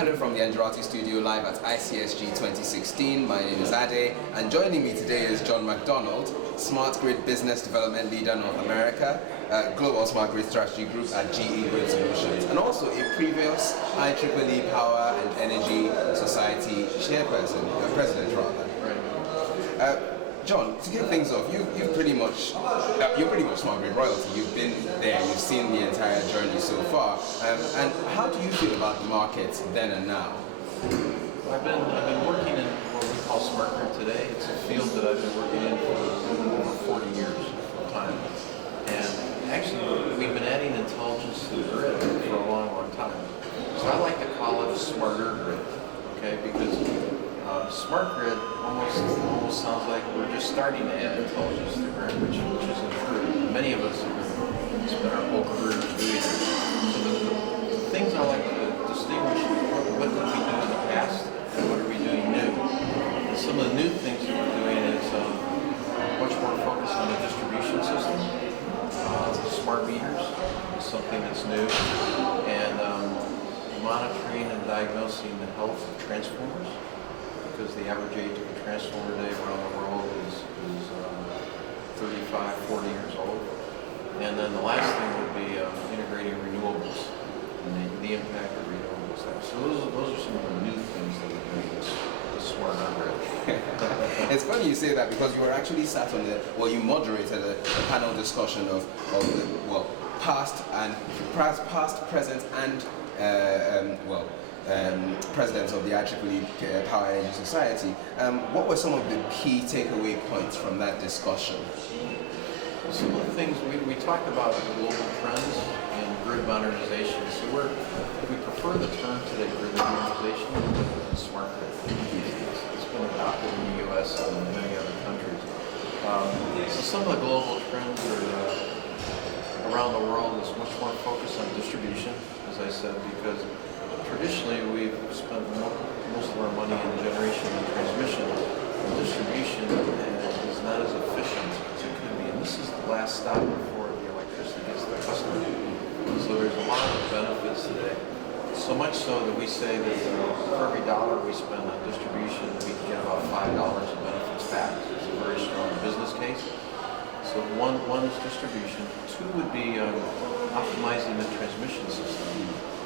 Hello from the Angelati studio live at ICSG 2016. My name is Ade, and joining me today is John McDonald, Smart Grid Business Development Leader North America, Global Smart Grid Strategy Group at GE Grid Solutions, and also a previous IEEE Power and Energy Society chairperson, president rather. John, to kick things off, you're pretty much Smart Grid royalty. You've been there, you've seen the entire journey so far. And how do you feel about the market then and now? I've been working in what we call Smart Grid today. It's a field that I've been working in for over 40 years full time. And actually, we've been adding intelligence to the grid for a long, long time. So I like to call it a smarter grid, okay? Because Smart Grid almost sounds like we're just starting to add intelligence to the grid, which isn't true. Many of us have spent our whole careers doing it. So the things I like to distinguish is what did we do in the past and what are we doing new. And some of the new things that we're doing is much more focused on the distribution system. Smart meters is something that's new, and monitoring and diagnosing the health of transformers, because the average age of a transformer today around the world is 35, 40 years old. And then the last thing would be integrating renewables and the impact of renewables have. So those are some of the new things that we're doing with the Smart Grid. It's funny you say that, because you were actually sat on you moderated a panel discussion of the past, present, and presidents of the IEEE Power and Energy Society. What were some of the key takeaway points from that discussion? Some of the things we talked about the global trends in grid modernization. So we prefer the term today, grid modernization, than smart grid. It's been adopted in the U.S. and in many other countries. So some of the global trends are around the world is much more focused on distribution, as I said, because traditionally we've spent most of our money in generation and transmission, and distribution is not as efficient as it could be. And this is the last stop before the electricity gets to the customer. So there's a lot of benefits today. So much so that we say that for every dollar we spend on distribution, we can get about $5 of benefits back. It's a very strong business case. So one is distribution. Two would be optimizing the transmission system.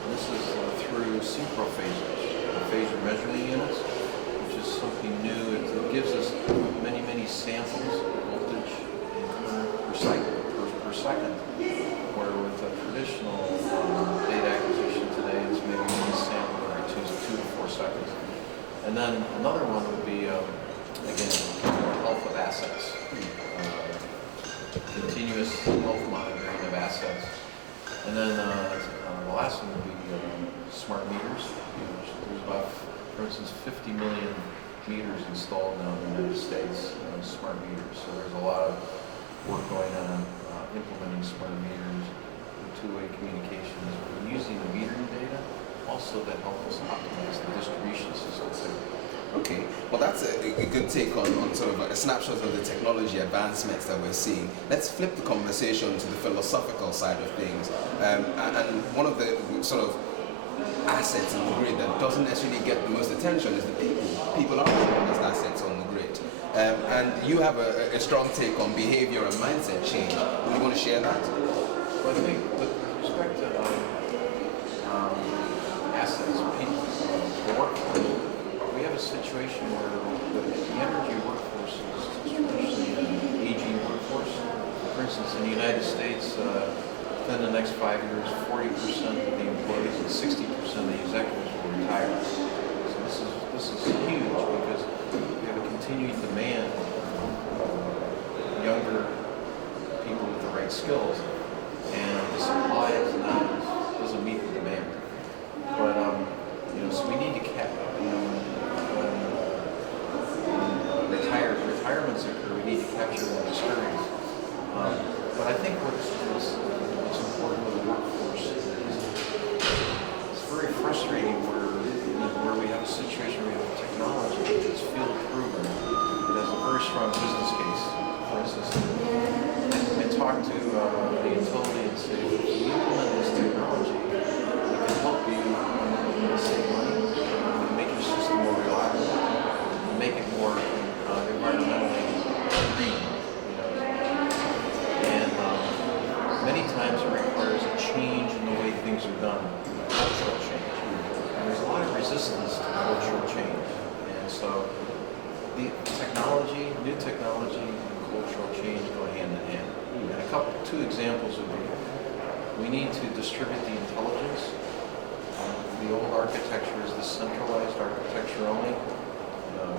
And this is through synchro phasers, phaser measurement units, which is something new. It gives us many samples of voltage and current per second, where with a traditional data acquisition today, it's maybe one sample every 2 to 4 seconds. And then another one would be, again, health of assets, continuous health monitoring of assets. And then the last one would be smart meters. There's about, for instance, 50 million meters installed now in the United States, smart meters. So there's a lot of work going on implementing smart meters and two-way communications, and using the metering data also that help us optimize the distribution system too. Okay, well that's a good take on sort of a snapshot of the technology advancements that we're seeing. Let's flip the conversation to the philosophical side of things. And one of the sort of assets in the grid that doesn't necessarily get the most attention is the people. People are the biggest assets on the grid. And you have a strong take on behavior and mindset change. Do you want to share that? Well, I think with respect to assets, people, the workforce, we have a situation where the energy workforce is traditionally an aging workforce. For instance, in the United States, within the next 5 years, 40% of the employees and 60% of the executives will retire. So this is huge, because we have a continuing demand of younger people with the right skills, and the supply doesn't meet the demand. But so we need to retirements occur, we need to capture that experience. But I think what's important with the workforce is it's very frustrating where we have a situation where we have technology that's field proven, that has a very strong business case. For instance, I talked to the utility and say, if we implement two examples would be, we need to distribute the intelligence. The old architecture is the centralized architecture only.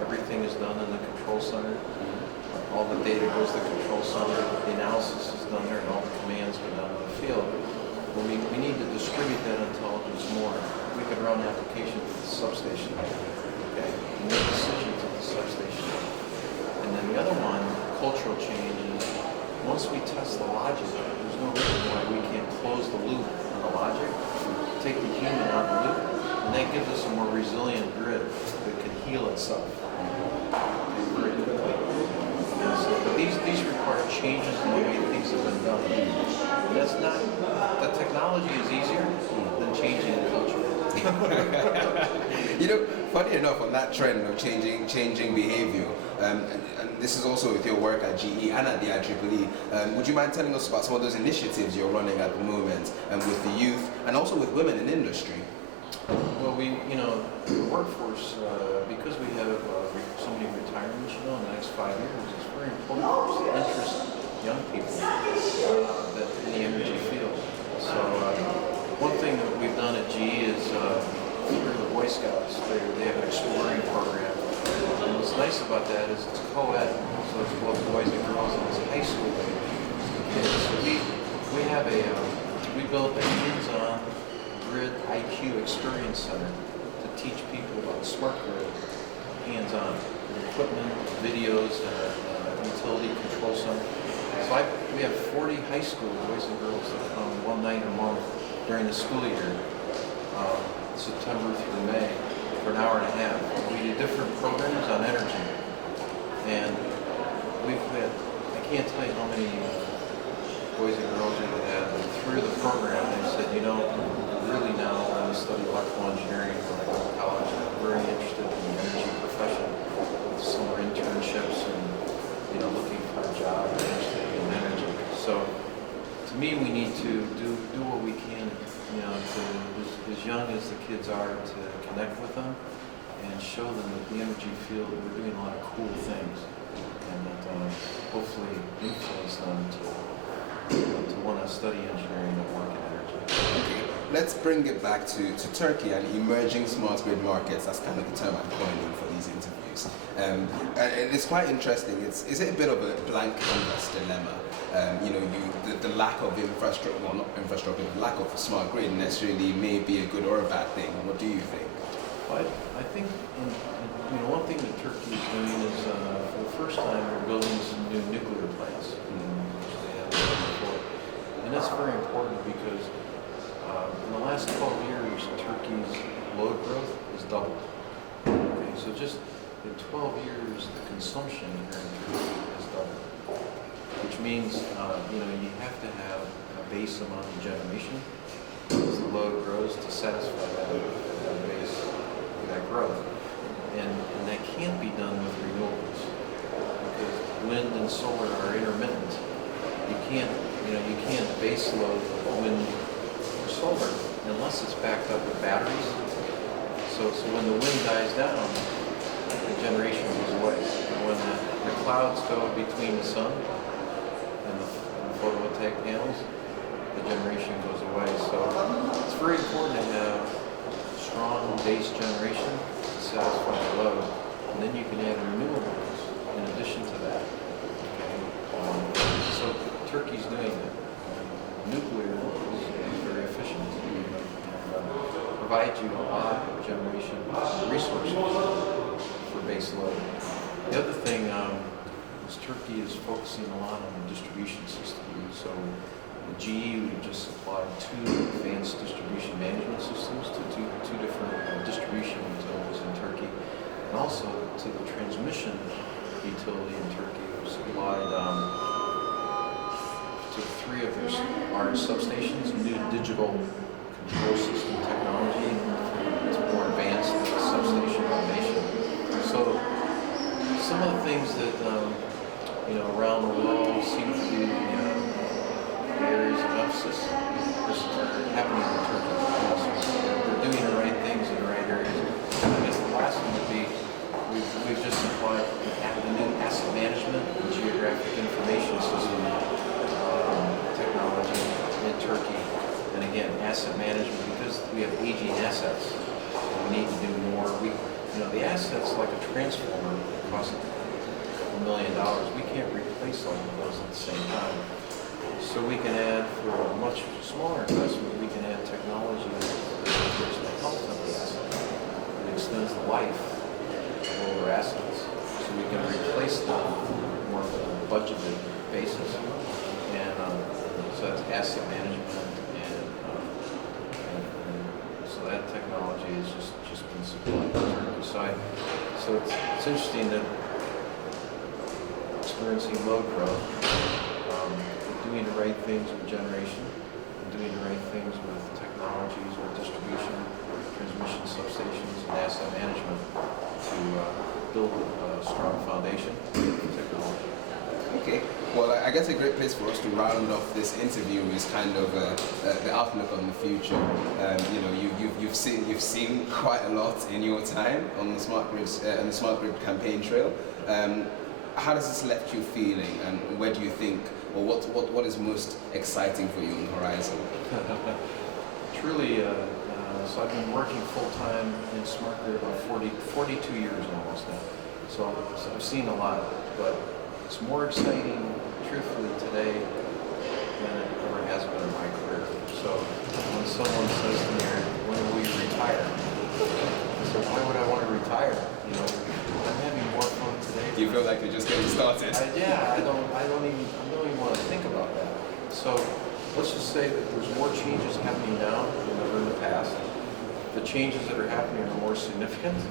Everything is done in the control center. All the data goes to the control center. The analysis is done there, and all the commands go down to the field. Well, we need to distribute that intelligence more. We could run applications at the substation, okay, and make decisions at the substation. And then the other one, cultural change, is once we test the logic, there's no reason why we can't close the loop on the logic, take the human out of the loop, and that gives us a more resilient grid that can heal itself very quickly. So, but these require changes in the way things have been done. And that's not, the technology is easier than changing the culture. You know, funny enough, on that trend of changing behavior, and this is also with your work at GE and at the IEEE, would you mind telling us about some of those initiatives you're running at the moment, with the youth and also with women in industry? Well, the workforce, because we have so many retirements, in the next 5 years, it's very important for us to interest young people that in the energy field. So one thing that we've done at GE is through the Boy Scouts, they have an exploring program. And what's nice about that is it's co-ed, so it's both boys and girls, and it's high school. And so we built a hands-on grid IQ experience center to teach people about smart grid, hands-on equipment, videos, utility control center. So we have 40 high school boys and girls that come one night a month during the school year, September through May, for an hour and a half. We do different programs on energy, and we've had, I can't tell you how many boys and girls we've had through the program. They said, really now I want to study electrical engineering when I go to college. I'm very interested in the energy profession with summer internships and looking for a job interested in energy. So to me, we need to do what we can, to as young as the kids are, to connect with them and show them that the energy field, we're doing a lot of cool things, and that hopefully influence them to want to study engineering and work in energy. Okay. Let's bring it back to Turkey and emerging smart grid markets. That's kind of the term I'm coining for these interviews. And it's quite interesting. Is it a bit of a blank canvas dilemma? The lack of infrastructure, well, not infrastructure, the lack of a smart grid necessarily may be a good or a bad thing. What do you think? Well, I think one thing that Turkey is doing is for the first time they're building some new nuclear plants, which they haven't done before. And that's very important because in the last 12 years, Turkey's load growth has doubled. Okay, so just in 12 years, the consumption here in Turkey has doubled, which means you have to have a base amount of generation as the load grows to satisfy that base, that growth, and that can't be done with renewables because wind and solar are intermittent. You can't base load wind or solar unless it's backed up with batteries. So when the wind dies down, the generation goes away. When the clouds go between the sun and the photovoltaic panels, the generation goes away. So it's very important to have strong base generation to satisfy the load, and then you can add renewables in addition to that. Okay? So Turkey's doing it. Nuclear is very efficient and provides you a lot of generation resources for base load. The other thing is Turkey is focusing a lot on the distribution system. So at GE, we just supplied 2 advanced distribution management systems to two different distribution utilities in Turkey, and also to the transmission utility in Turkey. We supplied to 3 of their large substations new digital control system technology to more advanced substation automation. So some of the things that around the world seem to be the areas of emphasis are happening in Turkey. They're doing the right things in the right areas. I guess the last one would be we've just supplied the new asset management and geographic information system asset management, because we have aging assets, we need to do more. The assets like a transformer cost $1 million. We can't replace all of those at the same time. So we can add, for a much smaller investment, we can add technology that improves the health of the asset. It extends the life of older assets. So we can replace them more on a budgeted basis. And so that's asset management, and so that technology has just been supplied to Turkey. So it's interesting that experiencing load growth, doing the right things with generation, and doing the right things with technologies or distribution, transmission substations, and asset management to build a strong foundation for technology. Okay. Well, I guess a great place for us to round off this interview is kind of the outlook on the future. You've seen quite a lot in your time on the smart grid campaign trail. How does this left you feeling, and where do you think, or what is most exciting for you on the horizon? Truly, so I've been working full-time in smart grid about 42 years almost now. So I've seen a lot, but it's more exciting, truthfully, today than it ever has been in my career. So when someone says to me, "When will you retire?" I say, "Why would I want to retire? I'm having more fun today." Do you feel like you're just getting started? I don't even want to think about that. So let's just say that there's more changes happening now than ever in the past. The changes that are happening are more significant.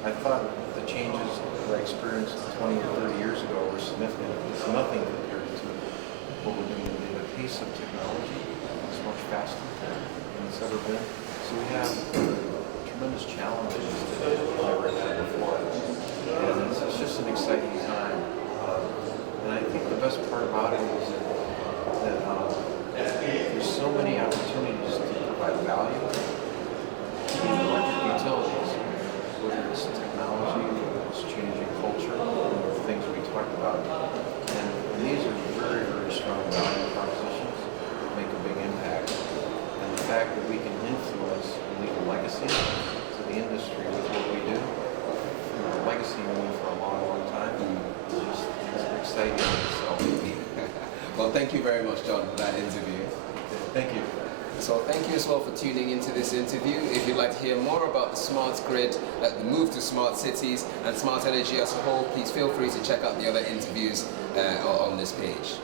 I thought the changes that I experienced 20 or 30 years ago were significant. It's nothing compared to what we're doing today. The pace of technology is much faster than it's ever been. So we have tremendous challenges today that we never had before. And it's just an exciting time. And I think the best part about it is that there's so many opportunities to provide value to electric utilities, whether it's technology, whether it's changing culture, the things we talked about. And these are very, very strong value propositions that make a big impact. And the fact that we can influence and leave a legacy to the industry with what we do, a legacy meaning for a long, long time, is exciting in itself. Well, thank you very much, John, for that interview. Thank you. So thank you as well for tuning into this interview. If you'd like to hear more about the smart grid, the move to smart cities, and smart energy as a whole, please feel free to check out the other interviews on this page.